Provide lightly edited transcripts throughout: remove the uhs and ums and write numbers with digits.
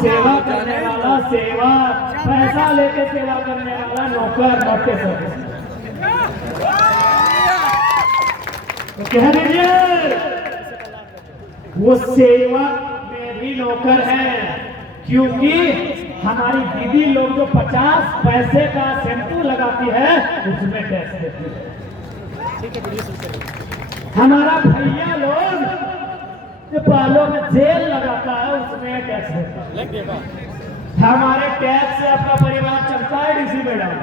सेवा करने वाला सेवा, पैसा लेके सेवा करने वाला नौकर नौके सर्विस। तो कह दीजिए वो सेवा में भी नौकर है, क्योंकि हमारी दीदी लोग जो 50 पैसे का शैम्पू लगाती है उसमें टैक्स देती है। हमारा भैया लोग जो बालों में जेल लगाता है उसमें टैक्स देता है। हमारे टैक्स से आपका परिवार चलता है डीसी मैडम,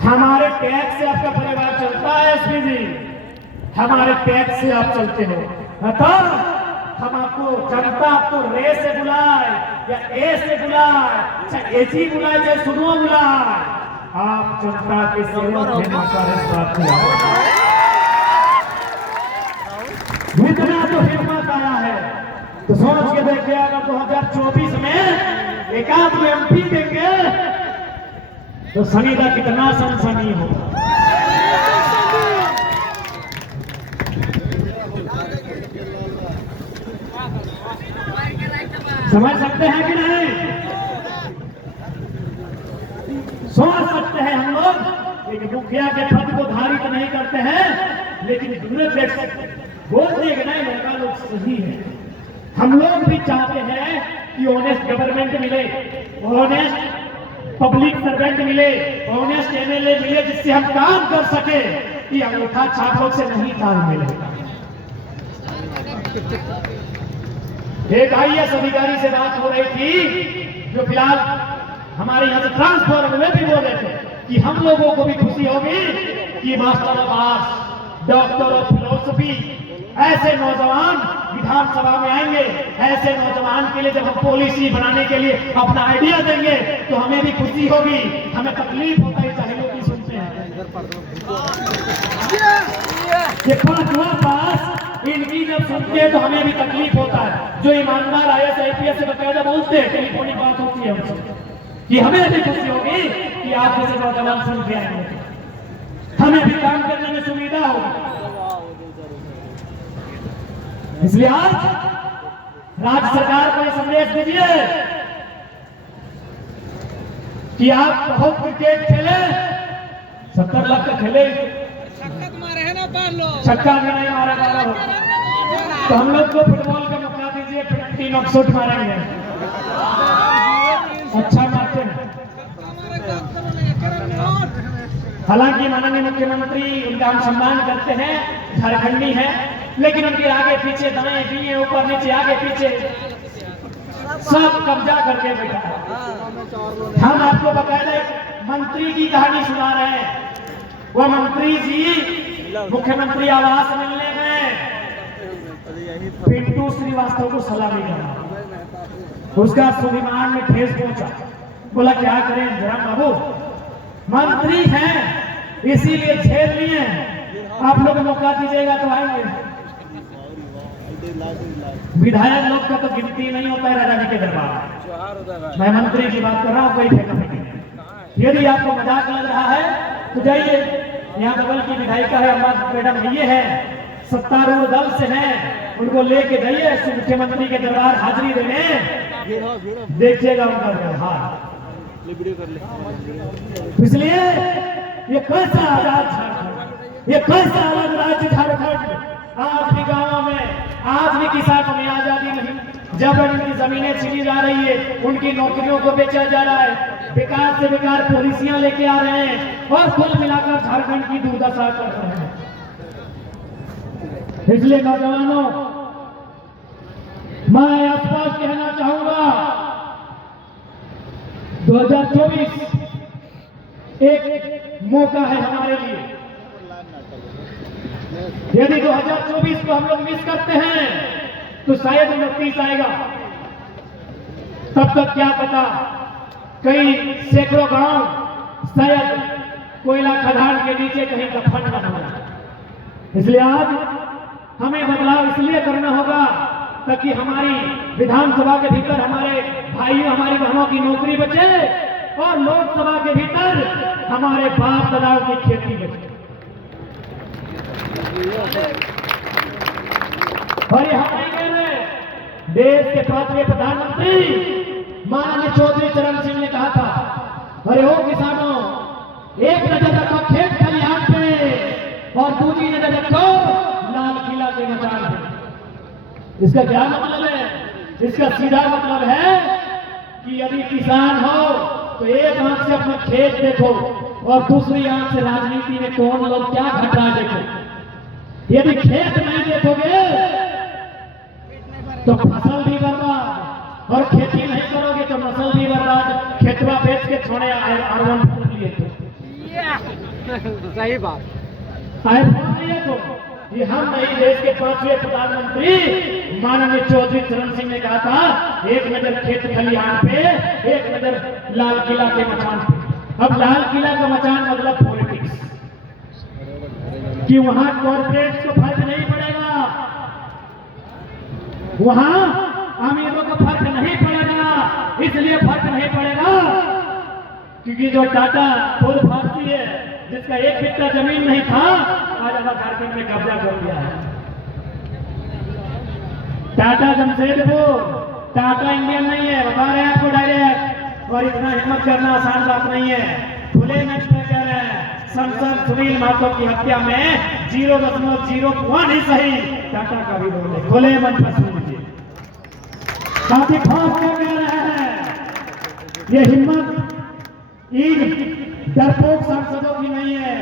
हमारे टैक्स से आपका परिवार चलता है एसपी जी, हमारे टैक्स से आप चलते हो। बताओ हम आपको जनता आपको रे से बुलाए या ए से बुलाए, चाहे एसी बुलाए चाहे सुनो बुलाए, आप जनता के सेवक हैं। इस बात को इतना तो हिम्मत आया है तो सोच के देखिए अगर 2024 में एकाध में एमपी देंगे तो सनीदा कितना सनसनी होगा। समझ सकते हैं कि नहीं? सोच सकते हैं हम लोग। एक मुखिया के पद को धारित नहीं करते हैं लेकिन दूर बैठ सकते बोलते कि नहीं लड़का लोग सही है। हम लोग भी चाहते हैं कि ऑनेस्ट गवर्नमेंट मिले, ऑनेस्ट पब्लिक सर्वेंट मिले, ऑनेस्ट एमएलए मिले जिससे हम काम कर सके कि अंगूठा छापों से नहीं काम मिलेगा। एक आईएएस अधिकारी से बात हो रही थी जो फिलहाल हमारे यहाँ से ट्रांसफर हुए भी बोल रहे थे कि हम लोगों को भी खुशी होगी कि master of arts, doctor of philosophy ऐसे नौजवान विधानसभा में आएंगे। ऐसे नौजवान के लिए जब हम पॉलिसी बनाने के लिए अपना आइडिया देंगे तो हमें भी खुशी होगी। हमें तकलीफ होता है चाहे लोग सुनते हैं ये पास इनकी जब सुनते हैं तो हमें भी तकलीफ होता है। जो ईमानदार आईएएस आईपीएस से बकायदा बोलते हैं, टेलीफोनिक बात होती है हमसे कि हमें भी खुशी होगी कि आप जैसे नौजवान सुन के आएंगे, हमें भी काम करने में सुविधा होगी। इसलिए आज राज्य सरकार को यह संदेश दीजिए कि आप बहुत क्रिकेट खेले, 70 लाख का खेले, छक्का भी नहीं मारा जा रहा हो तो हम लोग को फुटबॉल का मौका दीजिए, 50 नॉकआउट मारेंगे। अच्छा मारते हैं। हालांकि माननीय मुख्यमंत्री उनका हम सम्मान करते हैं, झारखंडी हैं, लेकिन उनके आगे पीछे दाएं बाएं ऊपर नीचे आगे पीछे सब कब्जा करके बैठा है। हम आपको बकायदा मंत्री की कहानी सुना रहे हैं। वो मंत्री जी मुख्यमंत्री आवास मिलने में पिंटू श्रीवास्तव को सलामी करा, उसका स्वाभिमान में ठेस पहुंचा। बोला क्या करें जयराम बाबू, मंत्री हैं इसीलिए झेल लिए, आप लोग मौका दीजिएगा तो आएंगे। विधायक लोग का तो गिनती नहीं होता है राजा जी के दरबार। मैं मंत्री की बात कर रहा हूँ, कोई फेंका फेंकी। यदि आपको मजाक लग रहा है तो जाइए, यहाँ बगल की विधायिका है अम्मा मैडम, ये है सत्तारूढ़ दल से हैं, उनको लेके जाइए मुख्यमंत्री के दरबार हाजिरी देने, देखिएगा उनका व्यवहार। इसलिए ये कैसा आजाद झारखंड, ये कैसा अलग राज्य झारखंड, आज भी गाँव में आज भी किसानों में आजादी नहीं। जब उनकी जमीनें छीनी जा रही है, उनकी नौकरियों को बेचा जा रहा है, बेकार से बेकार पॉलिसियां लेके आ रहे हैं और कुल मिलाकर झारखंड की दुर्दशा कर रहे हैं। इसलिए नौजवानों, मैं स्पष्ट कहना चाहूंगा 2024 एक मौका है हमारे लिए। यदि 2024 को हम लोग मिस करते हैं तो शायद 29 आएगा। तब तक क्या पता कई सैकड़ों गांव शायद कोयला खदान के नीचे कहीं दफन न हो। इसलिए आज हमें बदलाव इसलिए करना होगा ताकि हमारी विधानसभा के भीतर हमारे भाइयों हमारी बहनों की नौकरी बचे और लोकसभा के भीतर हमारे बाप दादाओं की खेती बचे। और ये हम नहीं कह रहे, देश के 5वें प्रधानमंत्री माननीय चौधरी चरण सिंह ने कहा था, अरे ओ किसानों, एक नजर रखो खेत खलिहान पे और दूसरी नजर रखो लाल किला के मचान पे। इसका क्या मतलब है? इसका सीधा मतलब है कि यदि किसान हो तो एक आंख से अपना खेत देखो और दूसरी आंख से राजनीति में कौन लोग क्या घट रहा है देखो। यदि खेत नहीं देखोगे तो फसल भी बर्बाद, और खेती नहीं करोगे तो नस्ल भी बर्बाद। खेतवा बेच के छोड़े आईफोन लिए तो सही बात। आईफोन लिए तो ये हम नहीं, देश के 5वें प्रधानमंत्री माननीय चौधरी चरण सिंह ने कहा था, एक नजर खेत खलिहान पे, एक नजर लाल किला के मचान पे। अब लाल किला का मचान मतलब पॉलिटिक्स, कि वहां कॉर्पोरेट्स को फर्क नहीं पड़ेगा, वहां अमीरों को फर्क नहीं पड़ेगा। इसलिए फर्क नहीं पड़ेगा क्योंकि जो टाटा खुद भारतीय है, जिसका एक बित्ता जमीन नहीं था, आज हमारा झारखंड में कब्जा कर लिया है। टाटा जमशेदपुर, टाटा इंडियन नहीं है, बता रहे हैं आपको डायरेक्ट। और इतना हिम्मत करना आसान बात नहीं है। खुले मंच में कह रहे हैं, सांसद सुनील महतो की हत्या में 0.01 ही सही टाटा का भी रोल है। खुले मंच पर सुन लीजिए, काफी ठोस कह रहे हैं। ये हिम्मत इन डरपोक सांसदों की नहीं है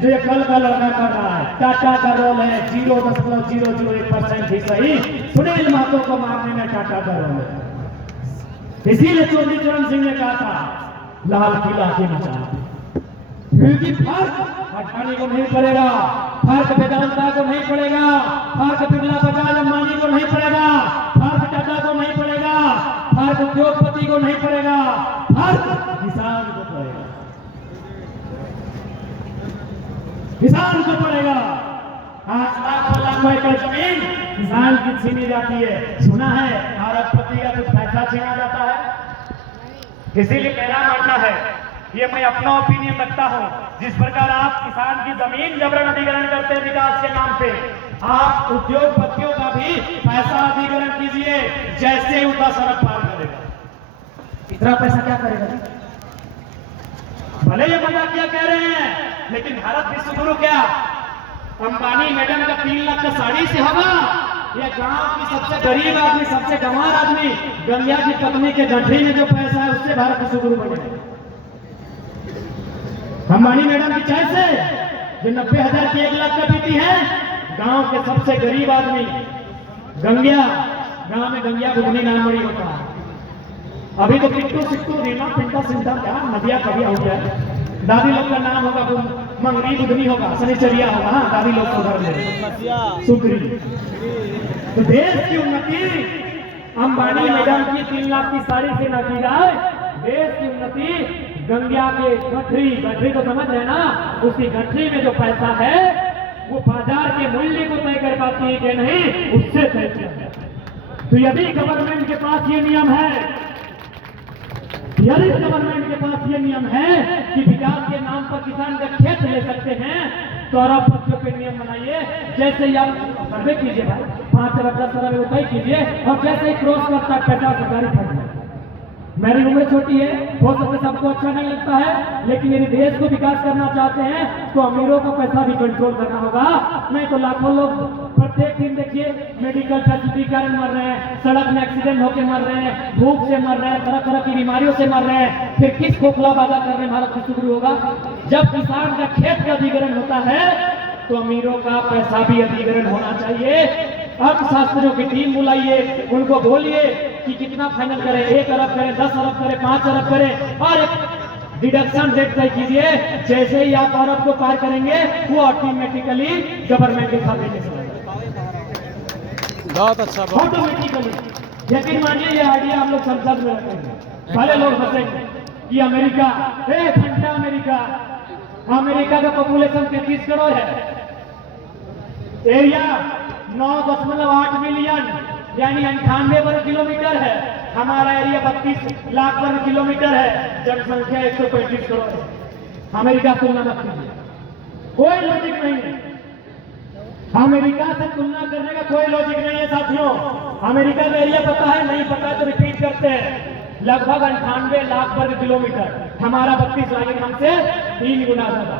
जो ये कल का लड़का कर रहा है। टाटा का रोल है 0.001% ही सही सुनील महतो को मारने में टाटा का रोल है। इसीलिए चौधरी चरण सिंह ने कहा था लाल किला के मचान, क्योंकि फर्क अडानी को नहीं पड़ेगा, फर्क वेदांता को नहीं पड़ेगा, फर्क बिरला बजाज अंबानी को नहीं पड़ेगा, फर्क टाटा को नहीं पड़ेगा, फर्क उद्योगपति को नहीं पड़ेगा, फर्क किसान को पड़ेगा, किसान को पड़ेगा। आज लाखों एकड़ जमीन किसान की छीनी जाती है। सुना है अरबपति का कुछ पैसा छीना जाता है। इसीलिए मेरा मानना है, ये मैं अपना ओपिनियन रखता हूं, जिस प्रकार आप किसान की जमीन जबरन अधिग्रहण करते हैं विकास के नाम पे, आप उद्योगपतियों का भी पैसा अधिग्रहण कीजिए। जैसे ही उनका सड़क पार करेगा, इतना पैसा क्या करेगा? भले ये मजाक क्या कह रहे हैं, लेकिन भारत विश्व गुरु क्या अंबानी मैडम का 3 लाख का साड़ी से होगा, या गांव की सबसे गरीब आदमी, सबसे गंवार आदमी गंगा की पत्नी के गठरी में जो पैसा है उससे भारत विश्व गुरु बनेगा? अंबानी मैडम की चाय से जो 90,000 की 1 लाख का पीती है, गांव के सबसे गरीब आदमी गंगिया, गांव में गंगिया बुधनी नाम बड़ी होता है। अभी तो पिट्टू सिट्टू रीना पिंटा सिंटा क्या नदिया कभी हो गया। दादी लोग का नाम होगा मंगरी बुधनी होगा, शनिचरिया होगा। हाँ, दादी लोग को घर में सुगरी। तो देश की उन्नति अंबानी मैडम की 3 लाख की साड़ी से न की जाए। देश की उन्नति गंगा के गठरी को समझ रहे ना, उसकी गठरी में जो पैसा है वो बाजार के मूल्य को तय कर पाती है कि नहीं, उससे तय किया जाए। तो यदि गवर्नमेंट के पास ये नियम है, यदि गवर्नमेंट के पास ये नियम है कि विकास के नाम पर किसान का खेत ले सकते हैं, तो अरबपतियों पे नियम बनाइए। जैसे ही आप सर्वे कीजिए भाई, 5 अरब 10 अरब वो तय कीजिए, और जैसे ही क्रॉस करता है 50 सरकारी फंड। मेरी उम्र छोटी है, हो सकता है सबको अच्छा नहीं लगता है, लेकिन यदि देश को विकास करना चाहते हैं तो अमीरों का पैसा भी कंट्रोल करना होगा। नहीं तो लाखों लोग प्रत्येक दिन देखिए मेडिकल फैसिलिटी कारण मर रहे हैं, सड़क में एक्सीडेंट होकर मर रहे हैं, भूख से मर रहे हैं, तरह तरह की बीमारियों से मर रहे हैं। फिर किस खोखला वादा करने भारत विश्व गुरु होगा? जब किसान का खेत का अधिग्रहण होता है तो अमीरों का पैसा भी अधिग्रहण होना चाहिए। अर्थशास्त्रियों की टीम बुलाइए, उनको बोलिए कि कितना फाइनल करें, 1 अरब करें, 10 अरब करें, 5 अरब करें, और एक डिडक्शन रेट तय कीजिए। जैसे ही आप अरब को पार करेंगे वो ऑटोमेटिकली गवर्नमेंट के खाते में चला जाएगा। बहुत अच्छा, ऑटोमेटिकली। यकीन मानिए ये आइडिया हम लोग संसद में रखेंगे। पहले लोग हंसेंगे कि अमेरिका, 1 घंटा अमेरिका का पॉपुलेशन 33 करोड़ है, एरिया 9.8 मिलियन यानी 98 वर्ग किलोमीटर है। हमारा एरिया 32 लाख वर्ग किलोमीटर है, जनसंख्या 135 करोड़ है। अमेरिका तुलना मत कीजिए, कोई लॉजिक नहीं है। अमेरिका से तुलना करने का कोई लॉजिक नहीं है साथियों। अमेरिका का एरिया पता है, नहीं पता तो रिपीट करते हैं। लगभग 98 लाख वर्ग किलोमीटर, हमारा 32 लाख, हमसे 3 गुना ज्यादा।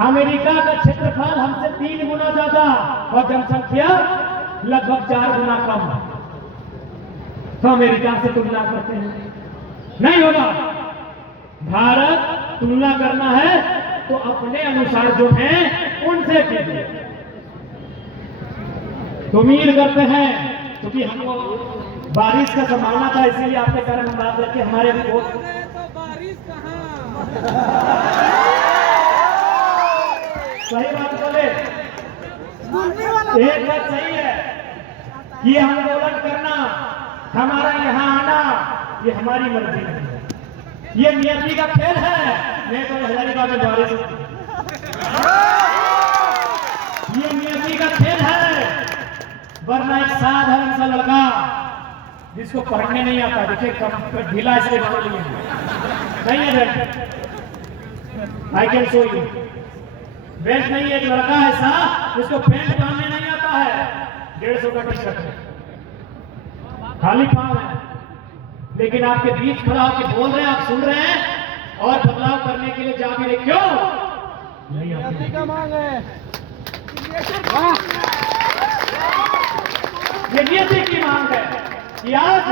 अमेरिका का क्षेत्रफल हमसे 3 गुना ज्यादा और जनसंख्या लगभग 4 गुना कम। तो अमेरिका से तुलना करते हैं, नहीं होगा। भारत तुलना करना है तो अपने अनुसार जो है उनसे कीजिए। तो उम्मीद करते हैं, क्योंकि हमको बारिश का संभावना था, इसीलिए आपके कारण हम बात करके हमारे तो बारिश कहाँ। सही बात बोले, एक बात सही है कि आंदोलन करना, हमारा यहाँ आना, ये हमारी मर्जी नहीं है, ये नियति का खेल है। मैं तो हजारीबाग में बारिश होती, ये नियति का खेल है। वरना एक साधारण सा लड़का जिसको पढ़ने नहीं आता, देखिए ढीला इसलिए बोल लिए नहीं है belt, I can show you, belt नहीं है। एक लड़का ऐसा जिसको पैंट पहनने नहीं आता है, 150 का टी शर्ट है, खाली पाँव है, लेकिन आपके बीच खड़ा होकर बोल रहे हैं, आप सुन रहे हैं और बदलाव करने के लिए जा भी रहे। क्यों नहीं का मांग है, ये नियति की मांग है कि आज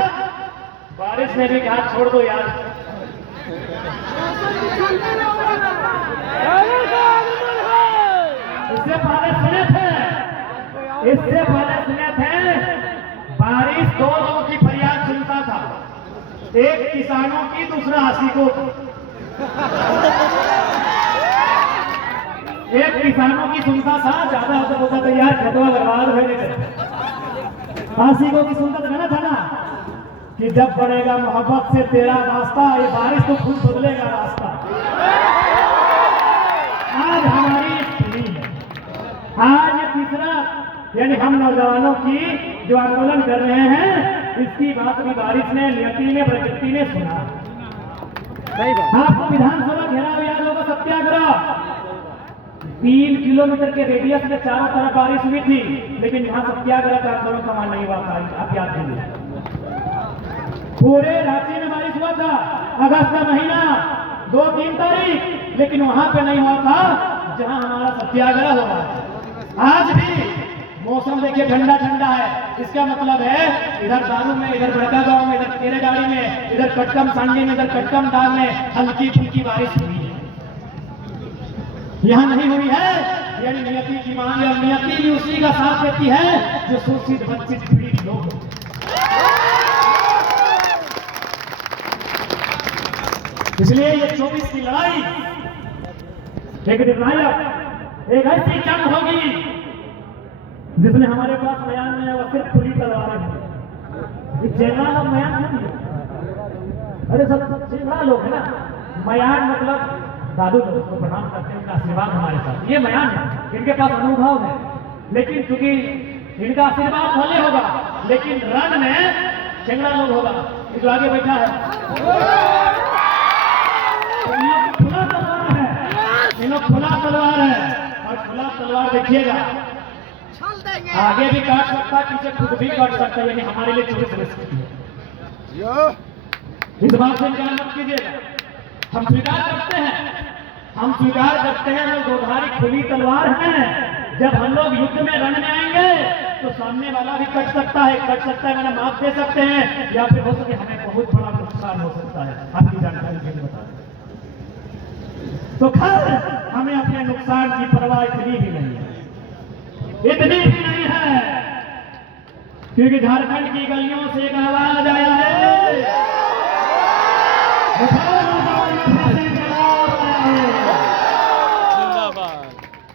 बारिश ने भी कहा छोड़ दो यार। इससे पहले सुने थे, इससे पहले सुने थे बारिश 2 लोगों की फरियाद सुनता था, एक किसानों की, दूसरा आशिकों की। एक किसानों की सुनता था, ज्यादा होता होता तो यार खतवा बर्बाद होने का। आशिकों की सुनता था ना कि जब बढ़ेगा मोहब्बत से तेरा रास्ता, ये बारिश तो खुद बदलेगा रास्ता। आज हमारी पीढ़ी है, आज ये तीसरा, यानी हम नौजवानों की जो आंदोलन कर रहे हैं, इसकी बात भी बारिश ने, नियति ने, प्रकृति ने सुना। आपको विधानसभा घेराव याद होगा, सत्याग्रह 3 किलोमीटर के रेडियस में चारों तरफ बारिश हुई थी, लेकिन यहाँ सत्याग्रह का आंदोलन कमाल नहीं हुआ था, आप याद कीजिए। पूरे राज्य में बारिश हुआ था, अगस्त का महीना 2-3 तारीख, लेकिन वहां पे नहीं हुआ था जहां हमारा सत्याग्रह हो रहा था। आज भी मौसम देखिए ठंडा ठंडा है, इसका मतलब है इधर दारू में, इधर बड़का गांव में, इधर केरेगाड़ी में, इधर कटकम सांगे में, इधर कटकम दाग में हल्की फुल्की बारिश हुई है। यहाँ नहीं हुई है, यानी नियति की मांग है, और नियति भी उसी का साथ देती है जो शोषित वंचित पीड़ित लोग। इसलिए ये 24 की लड़ाई एक निर्णायक, एक ऐसी जंग होगी जिसमें हमारे पास मयान में है, वो सिर्फ खुली तलवारें हैं। चेंगड़ा लोग मयान नहीं है, अरे सब चेंगड़ा लोग है ना। मयान मतलब दादू लोग को प्रणाम करते हैं, उनका आशीर्वाद हमारे साथ, ये मयान है, इनके पास अनुभव है। लेकिन चूंकि इनका आशीर्वाद भले होगा, लेकिन रण में चेंगड़ा लोग होगा, जो आगे बैठा है खुला तलवार है, इन लोग खुला तलवार है, और खुला तलवार देखिएगा आगे भी काट सकता है, पीछे खुद भी काट सकता है, यानी हमारे लिए 24 वर्ष की है। इस बात से क्या मत कीजिएगा, हम स्वीकार करते हैं, हम स्वीकार करते हैं, हम लोग दोधारी खुली तलवार हैं। जब हम लोग युद्ध में रण में आएंगे तो सामने वाला भी कट सकता है, मैंने माफ दे सकते हैं, या फिर हो सके हमें बहुत बड़ा नुकसान हो सकता है। आपकी जानकारी के लिए बता दें तो खैर हमें अपने नुकसान की परवाह इतनी भी नहीं है, इतनी भी नहीं है, क्योंकि झारखंड की गलियों से एक आवाज आया है,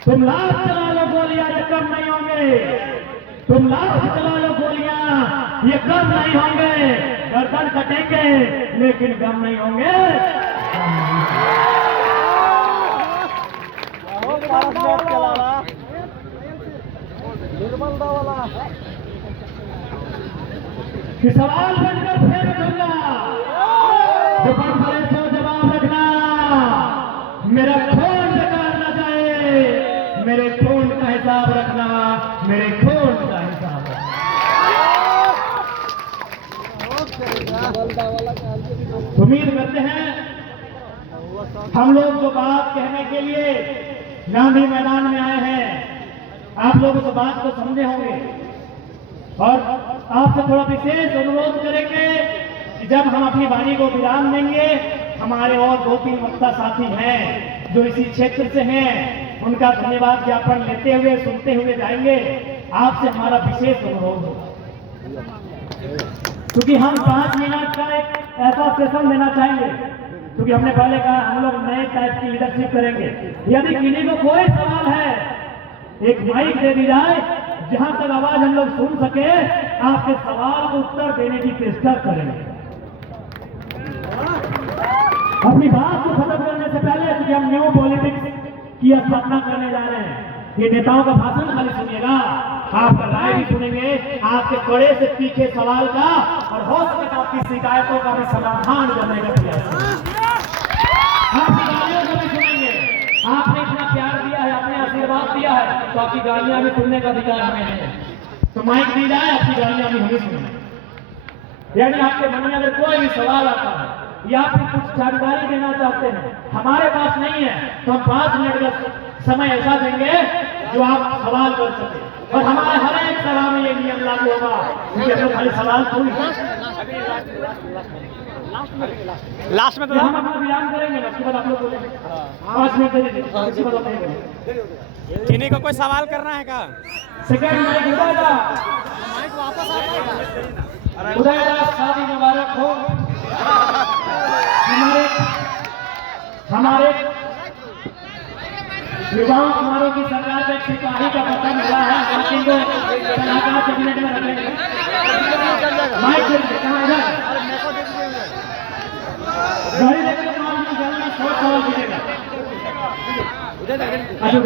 तुम लाख चला लो गोलियां, ये कम नहीं होंगे, तुम लाख चला लो गोलियां, ये कम नहीं होंगे, गर्दन कटेंगे लेकिन कम नहीं होंगे। कि सवाल बनकर फिर दूंगा, जवाब रखना, मेरा खून बेकार न जाए, मेरे खून का हिसाब रखना। उम्मीद करते हैं हम लोग जो बात कहने के लिए गांधी मैदान में आए हैं, आप लोग उस बात को समझे होंगे और आपसे थोड़ा विशेष अनुरोध करेंगे कि जब हम अपनी वाणी को विराम देंगे, हमारे और 2-3 वक्ता साथी हैं जो इसी क्षेत्र से हैं, उनका धन्यवाद ज्ञापन लेते हुए सुनते हुए जाएंगे। आपसे हमारा विशेष अनुरोध होगा, क्योंकि हम 5 मिनट का एक ऐसा सेशन देना चाहेंगे, क्योंकि हमने पहले कहा हम लोग नए टाइप की लीडरशिप करेंगे। यदि किसी को कोई सवाल है, एक माइक दे दी जाए, जहां तक आवाज हम लोग सुन सके, आपके सवाल को उत्तर देने की चेष्टा करेंगे। अपनी बात को खत्म करने से पहले, क्योंकि हम न्यू पॉलिटिक्स की स्थापना करने जा रहे हैं, ये नेताओं का भाषण खाली सुनिएगा, आपका राय भी सुनेंगे, आपके कड़े से तीखे सवाल का और हो सके तो आपकी शिकायतों का भी समाधान करने का प्रयास करेंगे। आपकी गालियों को भी सुनेंगे, आपने इतना प्यार दिया है, आपने आशीर्वाद दिया है, तो आपकी गालियां भी सुनने का अधिकार हमें है। तो माइक दी जाए, आपकी गालियां भी हमें सुनेंगे। यानी आपके मन में अगर कोई भी सवाल आता है या फिर कुछ जानकारी देना चाहते हैं, हमारे पास नहीं है, तो हम 5 मिनट का समय ऐसा देंगे जो आप सवाल कर सके। और हमारे हर एक सवाल में ये नियम लागू होगा, क्योंकि हम लोग खाली सवाल थोड़ी लास्ट में तो हम अपना विराम करेंगे ना, उसके बाद आप लोग बोलेंगे 5 मिनट दे दीजिए, उसके बाद आप बोलेंगे। किन्हीं को कोई सवाल करना है क्या? सेकंड माइक उठाएगा, माइक वापस आ जाएगा, उठाएगा। शादी मुबारक हो। हमारे युवाओं कुमारों की सरकार का सिपाही का पता मिला है, लेकिन वो सलाहकार कैबिनेट में रखेंगे। माइक कहाँ है? गाड़ी लेकर 5 मिनट चलना, 100 सवाल कीजिएगा। अच्छा